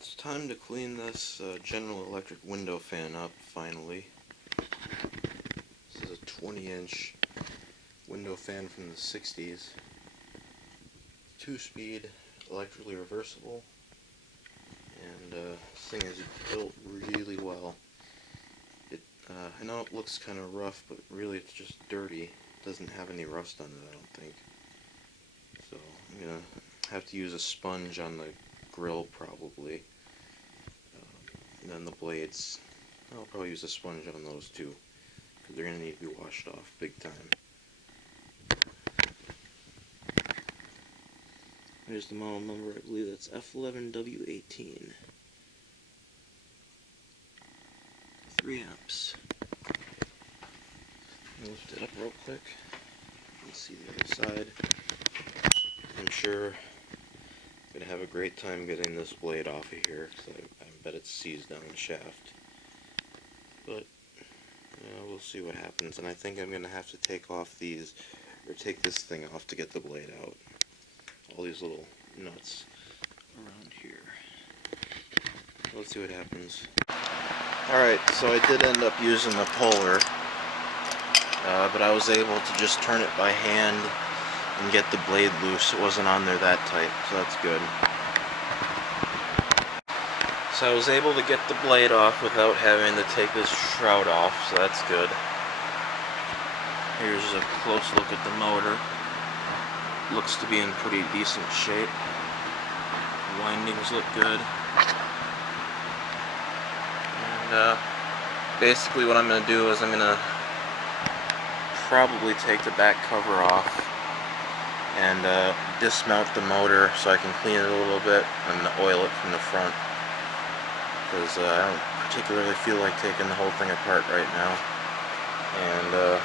It's time to clean this General Electric window fan up, finally. This is a 20-inch window fan from the 60s. 2-speed, electrically reversible, and this thing is built really well. I know it looks kind of rough, but really it's just dirty. It doesn't have any rust on it, I don't think. So I'm going to have to use a sponge on the grill, probably. And then the blades, I'll probably use a sponge on those too, because they're going to need to be washed off big time. There's the model number, I believe that's F11W18. 3 amps. Lift it up real quick. Let's see the other side. I'm sure I'm going to have a great time getting this blade off of here, because I bet it seized down the shaft. But we'll see what happens, and I think I'm going to have to take off these, or take this thing off to get the blade out. All these little nuts around here. Let's see what happens. Alright, so I did end up using the puller, but I was able to just turn it by hand and get the blade loose. It wasn't on there that tight, so that's good. So I was able to get the blade off without having to take this shroud off, so that's good. Here's a close look at the motor. Looks to be in pretty decent shape. Windings look good. And basically what I'm going to do is I'm going to probably take the back cover off and dismount the motor so I can clean it a little bit. I'm going to oil it from the front, because I don't particularly feel like taking the whole thing apart right now. And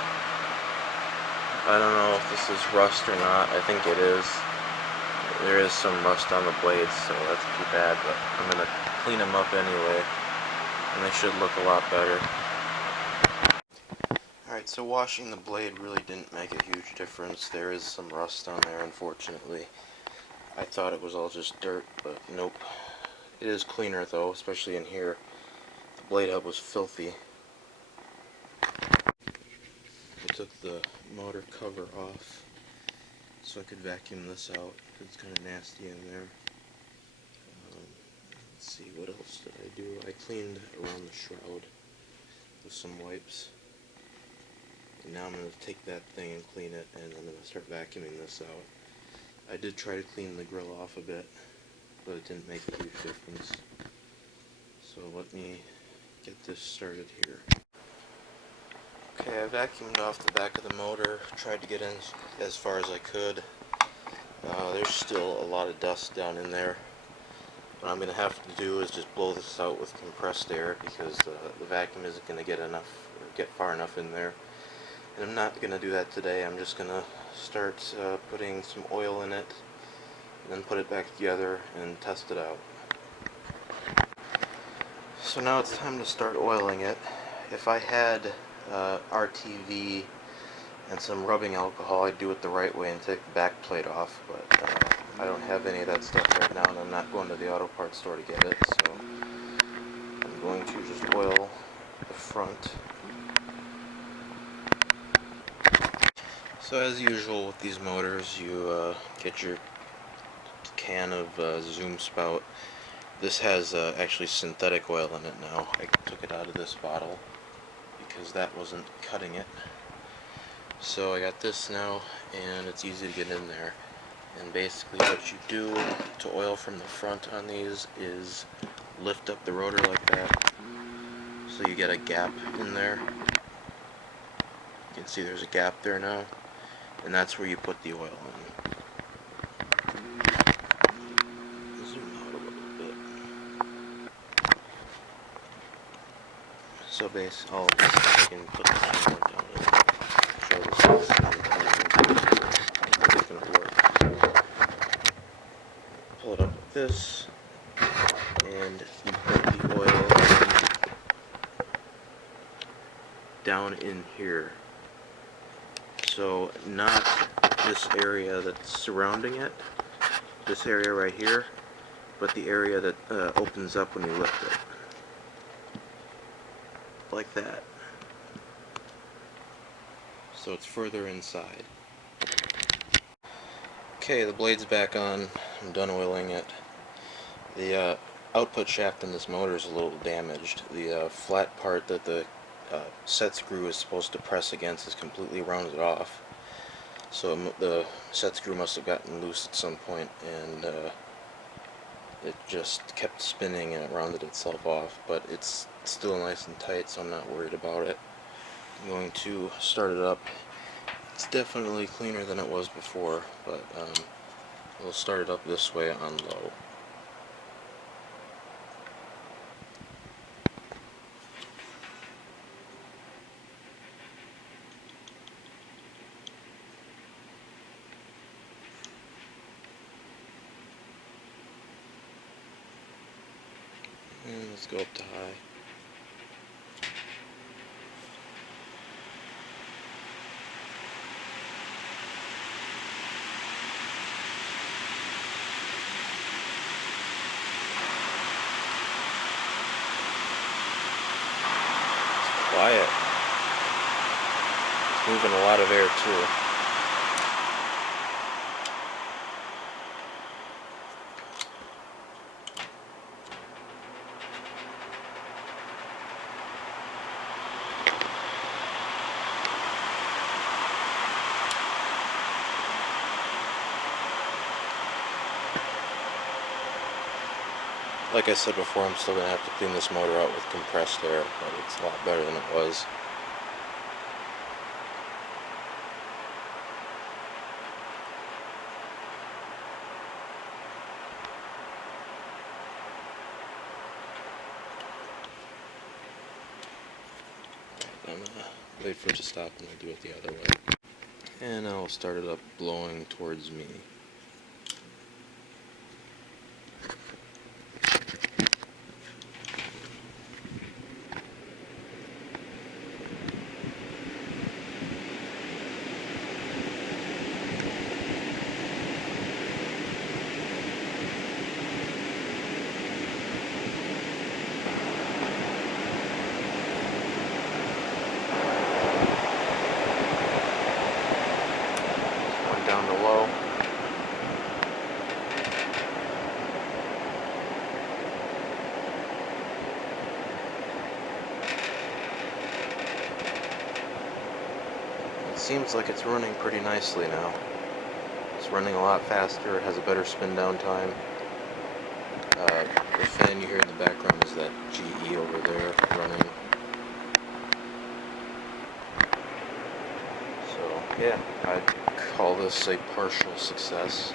I don't know if this is rust or not. I think it is. There is some rust on the blades, so that's too bad, but I'm going to clean them up anyway, and they should look a lot better. Alright, so washing the blade really didn't make a huge difference. There is some rust on there, unfortunately. I thought it was all just dirt, but nope. It is cleaner though, especially in here. The blade hub was filthy. I took the motor cover off so I could vacuum this out. It's kind of nasty in there. Let's see, what else did I do? I cleaned around the shroud with some wipes. And now I'm going to take that thing and clean it, and I'm going to start vacuuming this out. I did try to clean the grill off a bit, but it didn't make a huge difference. So let me get this started here. Okay, I vacuumed off the back of the motor, tried to get in as far as I could. There's still a lot of dust down in there. What I'm going to have to do is just blow this out with compressed air, because the vacuum isn't going to get far enough in there. And I'm not going to do that today. I'm just going to start putting some oil in it, and then put it back together and test it out. So now it's time to start oiling it. If I had RTV and some rubbing alcohol, I'd do it the right way and take the back plate off, but I don't have any of that stuff right now, and I'm not going to the auto parts store to get it, so I'm going to just oil the front. So as usual with these motors, you get your can of Zoom Spout. This has actually synthetic oil in it now. I took it out of this bottle because that wasn't cutting it. So I got this now, and it's easy to get in there. And basically what you do to oil from the front on these is lift up the rotor like that, so you get a gap in there. You can see there's a gap there now, and that's where you put the oil in. Zoom out a little bit. So basically, all of this, I can put the camera down and show this. It's going to work. Pull it up like this, and you put the oil down in here. So not this area that's surrounding it, this area right here, but the area that opens up when you lift it. Like that. So it's further inside. Okay, the blade's back on. I'm done oiling it. The output shaft in this motor is a little damaged. The flat part that the set screw is supposed to press against is completely rounded off. So the set screw must have gotten loose at some point, and it just kept spinning and it rounded itself off. But it's still nice and tight, so I'm not worried about it. I'm going to start it up. It's definitely cleaner than it was before, but we'll start it up this way on low. And let's go up to high. It's quiet. It's moving a lot of air too. Like I said before, I'm still going to have to clean this motor out with compressed air, but it's a lot better than it was. I'm going to wait for it to stop and I'll do it the other way. And I'll start it up blowing towards me. Down to low. It seems like it's running pretty nicely now. It's running a lot faster, it has a better spin down time. The fan you hear in the background is that GE over there running. So yeah, I'd call this a partial success.